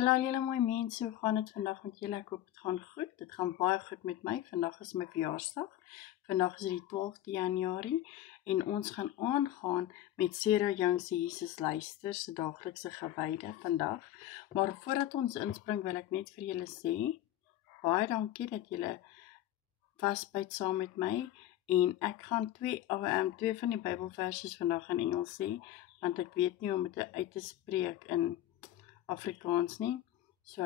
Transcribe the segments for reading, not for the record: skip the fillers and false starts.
Hallo julle mooi mense, hoe gaan het vandag met julle? Ek hoop het gaan goed, dit gaan baie goed met my. Vandag is my verjaarsdag, vandag is die 12de Januarie en ons gaan aangaan met Sarah Young se Jesus Luister se daaglikse gewyde vandag. Maar voordat ons inspring wil ek net vir julle sê, baie dankie dat julle vasbyt saam met my en ek gaan twee van die Bybelversies vandag in Engels sê, want ek weet nie om dit uit te spreek in Afrikaans nie, so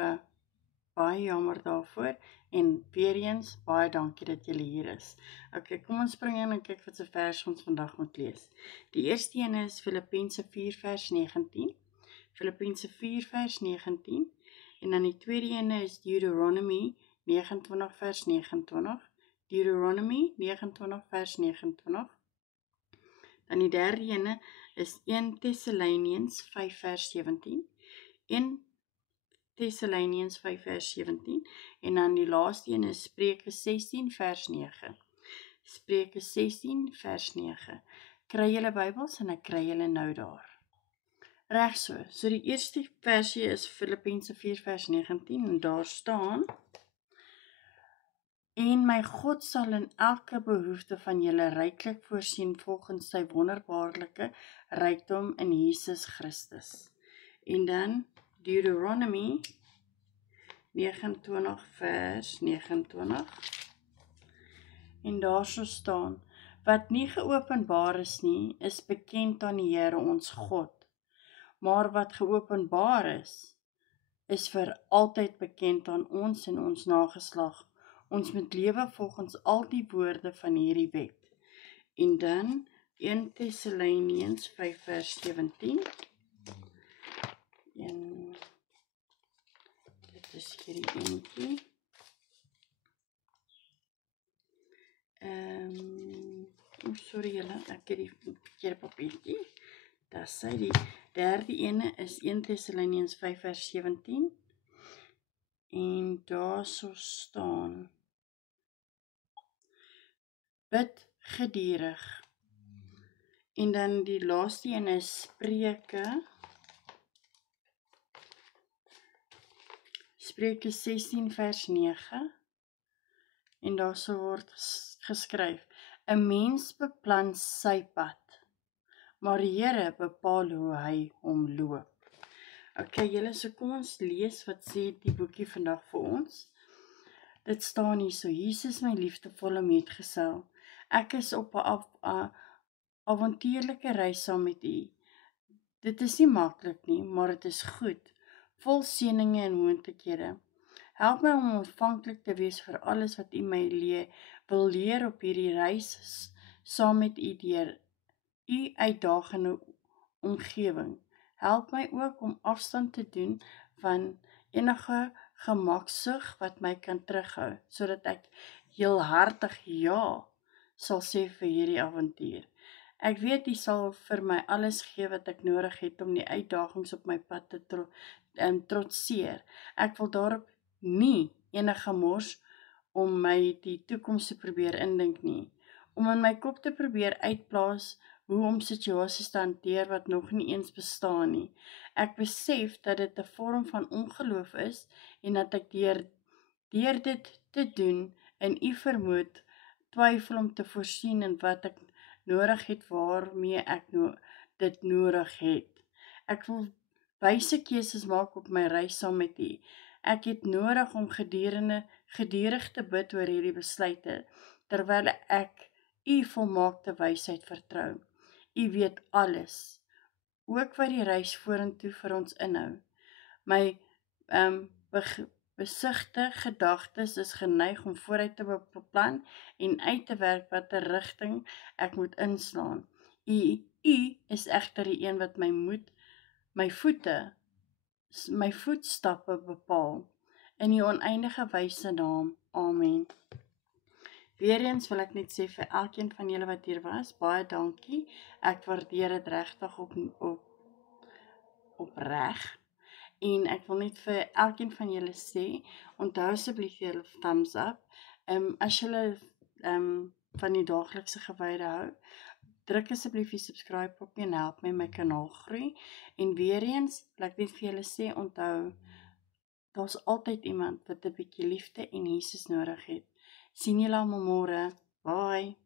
baie jammer daarvoor en weer eens baie dankie dat julle hier is. Ok, kom ons spring in en kyk wat se vers ons vandag moet lees. Die eerste een is Filippense 4 vers 19, Filippense 4 vers 19 en dan die tweede een is Deuteronomy 29 vers 29, Deuteronomy 29 vers 29, dan die derde een is 1 Thessalonians 5 vers 17, 1 Thessalonians 5 vers 17 en dan die laaste een is Spreuke 16 vers 9. Spreuke 16 vers 9. Kry julle Bybels en ek kry julle nou daar. Reg so. So die eerste versie is Filippense 4 vers 19 en daar staan: En my God sal in elke behoefte van julle ryklik voorsien volgens sy wonderbaarlike rykdom in Jesus Christus. En dan Deuteronomy 29 vers 29 en daar so staan: wat nie geopenbaar is nie, is bekend aan die Here ons God, maar wat geopenbaar is vir altyd bekend aan ons en ons nageslag. Ons moet lewe volgens al die woorde van hierdie wet. En dan 1 Thessalonians 5 vers 17 en dit is hierdie eentjie. Sorry julle, ek het die verkeerde papiertjie. Daar sê die derde ene is 1 Thessalonians 5 vers 17 en daar so staan: bid gedurig. En dan die laaste een is Spreuke 16 vers 9 en daar so word geskryf: 'n mens beplan sy pad, maar die Here bepaal hoe hy hom loop. Ok, julle, so kom ons lees wat sê die boekie vandag vir ons. Dit staan hier so: Jesus my liefdevolle metgesel, ek is op 'n avontuurlike reis saam met u. Dit is nie maklik nie, maar dit is goed, vol seëninge en moontlikhede. Help my om ontvanklik te wees vir alles wat u my wil leer op hierdie reis saam met u deur u uitdagende omgewing. Help my ook om afstand te doen van enige gemaksug wat my kan terughou, sodat ek heelhartig ja sal sê vir hierdie avontuur. Ek weet u sal vir my alles gee wat ek nodig het om die uitdagings op my pad te trotseer. Ek wil daarop nie enige mors om my die toekoms te probeer indink nie, om in my kop te probeer uitplaas hoe om situasies te hanteer wat nog nie eens bestaan nie. Ek besef dat dit 'n vorm van ongeloof is en dat ek deur dit te doen in u vermoed twyfel om te voorsien in wat ek nodig het waarmee ek dit nodig het. Ek wil wyse keuses maak op my reis saam met u. Ek het nodig om gedurig te bid oor hierdie besluite, terwyl ek u volmaakte wysheid vertrou. U weet alles, ook wat die reis vorentoe vir ons inhou. My besigte gedagtes is geneig om vooruit te beplan en uit te werk watter rigting ek moet inslaan. U is egter die een wat my voetstappe bepaal. In die oneindige wyse naam. Amen. Weereens wil ek net sê vir elkeen van julle wat hier was, baie dankie. Ek waardeer dit regtig opreg. En ek wil net vir elkeen van julle sê, onthou asseblief julle thumbs up. As julle van die daaglikse gewyde hou, druk asseblief die subscribe knopjie en help my kanaal groei. En weer eens, wil ek net vir julle sê, onthou, Daar's altyd iemand wat 'n bietjie liefde en Jesus nodig het. Sien julle almal môre. Bye.